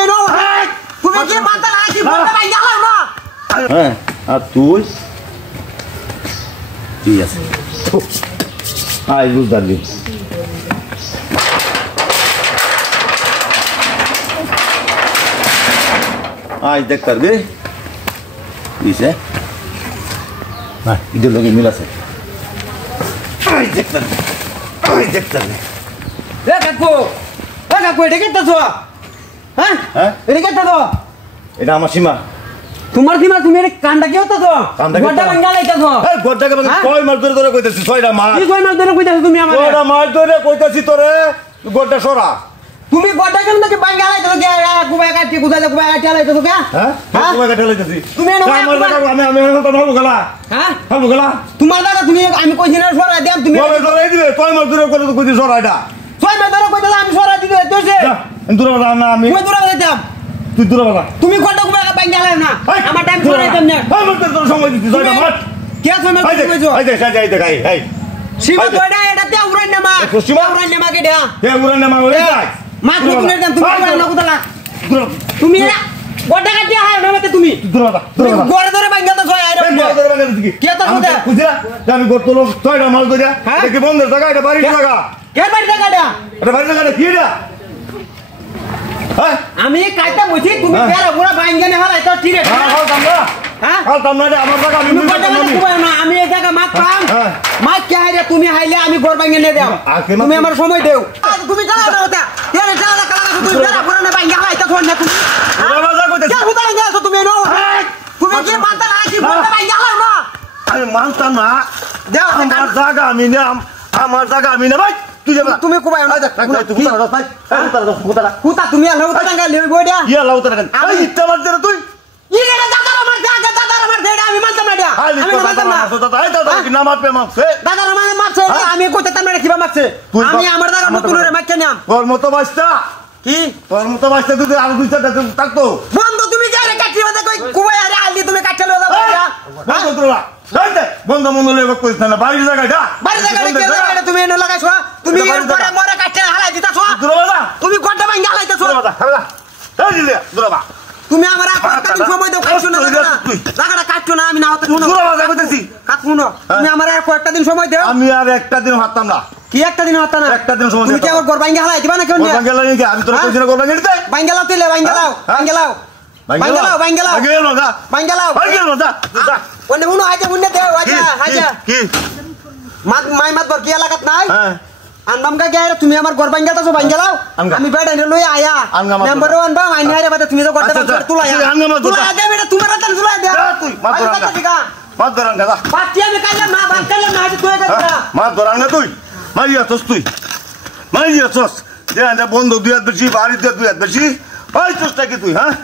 তুমি নো তুমি কি মাথা লাগি বলতে ভাই গেল না হ্যাঁ আর তুই ঠিক আছে আই বুঝলি আজ দেখ করবে দিছে না ইদের লগে মিল আছে আই দেখ করবে এ কাকু এটা কেতেছো হ্যাঁ হ্যাঁ এটা কেতেছো এটা আমার সীমা তোমার সীমা তুমি এটা কান্ডা কি হতেছো গোটা বাঙ্গা লাইতেছো এই গোটাকে কয় মাস ধরে কইতাছি 6টা মাস কি কয় মাস ধরে কইতাছো তুমি আমারে 6টা মাস ধরে কইতাছি তোরে গোটা সরা তুমি গোটা কেন নাকি বাঙ্গা লাইতেছো কে কুবাই কাটি কুদালে কুবাই কাটি লাইতেছো কে হ্যাঁ কুবাই কাটি লাইতেছি তুমি এনো আমি তো নবো গলা হ্যাঁ নবো গলা তোমার দাদা তুমি আমি কইছি না সরা দেব তুমি কবে সরাই দিবে কয় মাস ধরে কইছি সরাইটা 6 মাস ধরে কইতাছো আমি সরা দিতে দইছে না দূরে বলা না আমি কই দূরে যাইতাম তুই দূরে বলা তুমি গোটা কুবাই বাঙ্গা লাই না আমার টাইম সরাই দেব না আমার তোর সময় দিছি 6টা মাস কে সময় কইছো এই দেখ এই সীমা তোড়া এটাতে উড়াই নামা সীমা উড়াই নামা কেডা হে উড়াই নামা ওই যাই মা তুমি দেন তুমি কোন না কোতলা তুমি গোটা কাটি হার নামাতে তুমি তুমি গোড়ে ধরে বাঙ্গা তো ছয় আইরা গোড়ে ধরে বাঙ্গা দিকি কে তো কোদা বুঝলা আমি গোড় তো 6টা মাস ধরে দেখি বন্ধের জায়গা এটা বাড়ির জায়গা কে বাড়ি জায়গাটা এটা বাড়ির জায়গাটা কি এটা হ্যাঁ আমি কাইতা বুঝি তুমি বেরা পুরো বাঙ্গা নে হালাই তো ঠিক আছে হ্যাঁ তামরা হ্যাঁ তামরা আমার জায়গা আমি তুমি গোটা কাটি কুবাই না আমি এই জায়গা মাছ পাম মাছ কে হাইরা তুমি হাইলে আমি গোড় বাঙ্গা নে দাও তুমি আমার সময় দেও তুমি কালা না ওটা এরে কালা কালা তুমি বেরা পুরো না বাঙ্গা হালাই তো ধর না তুমি বাবা কইতাছি কে হুতা বাঙ্গা আছো তুমি নো তুমি কি মানতা লাগি বলতে বাঙ্গা হালাই না আমি মানতাম না দাও আমার জায়গা আমি না আমার জায়গা আমি না ভাই তুই যাবা তুমি কুবাই না তুই কুতা ভাই কুতা হুতা তুমি আলো হুতা বাঙ্গা লই বইডা ইয়া লাউতা কেন এই ইচ্ছা মার দে তুই ইরে দাদার আমার দেড়া আমি মানতাম না এটা আমি মানতাম না দাদা কি নাম আপে মারছে দাদার আমার মারছে আমি কইতাম না কিবা মারছে আমি আমার দাদা নতুন রে মাইকে নাম তোর মতো বাস্তা কি তোর মতো বাস্তা তুই আর দুইটা থাকতো বন্ধু তুমি যারে কাটি বাদে কই কুবাই আরে আলি তুমি কাটতে লও দাও বন্ধ তোরা বন্ধ মন লইব কইছ না বাড়ির জায়গাটা বাড়ি জায়গাটা তুমি এনে লাগাইছো তুমি পরে মরে কাটতে হালাই দিতাছো তুমি গড্ডা ভাঙা হালাইতাছো এই দিলে দুরাবা তুমি আমার একটা দিন সময় দাও কাটছো না জায়গাটা কাটছো না আমি না হতে শুনো দুরাবা কইতেছি কাটছো না তুমি আমার একটা দিন সময় দাও আমি আর একটা দিন হাততাম না কি একটা দিন হতা না একটা দিন সময় তুমি কি আমার গড় ভাঙা হালাই দিবা না কেন ভাঙা লাগি কি আমি তোর কইছি না গড় ভাঙা দিতে ভাঙা লাও তুইলে ভাঙা লাও ওনে উনো আইতে মুন্নে দেও আজা কি মাই মাত বর কি এলাকাত নাই হ্যাঁ আনবাম কা গায়রে তুমি আমার গড় ভাঙা তো ভাঙা লাও আমি বেড়া নে লই আয়া নাম্বার 1 বা আইনি আরে বাদে তুমি তো গড়টা তুলায়া তুলায়া দে বেটা তোমার হাতে তুলায়া দে তুই মাত ধরান দাদা পাটি আমি কাইলা না বাদ কাইলা না আজ তুই গড়া মাত ধরান না তুই মারিয়া তোস তুই মারিয়া তোস দে বন্ধু দুই হাত বেশি বাড়ি দুই হাত বেশি ওই তোসটা কি তুই হ্যাঁ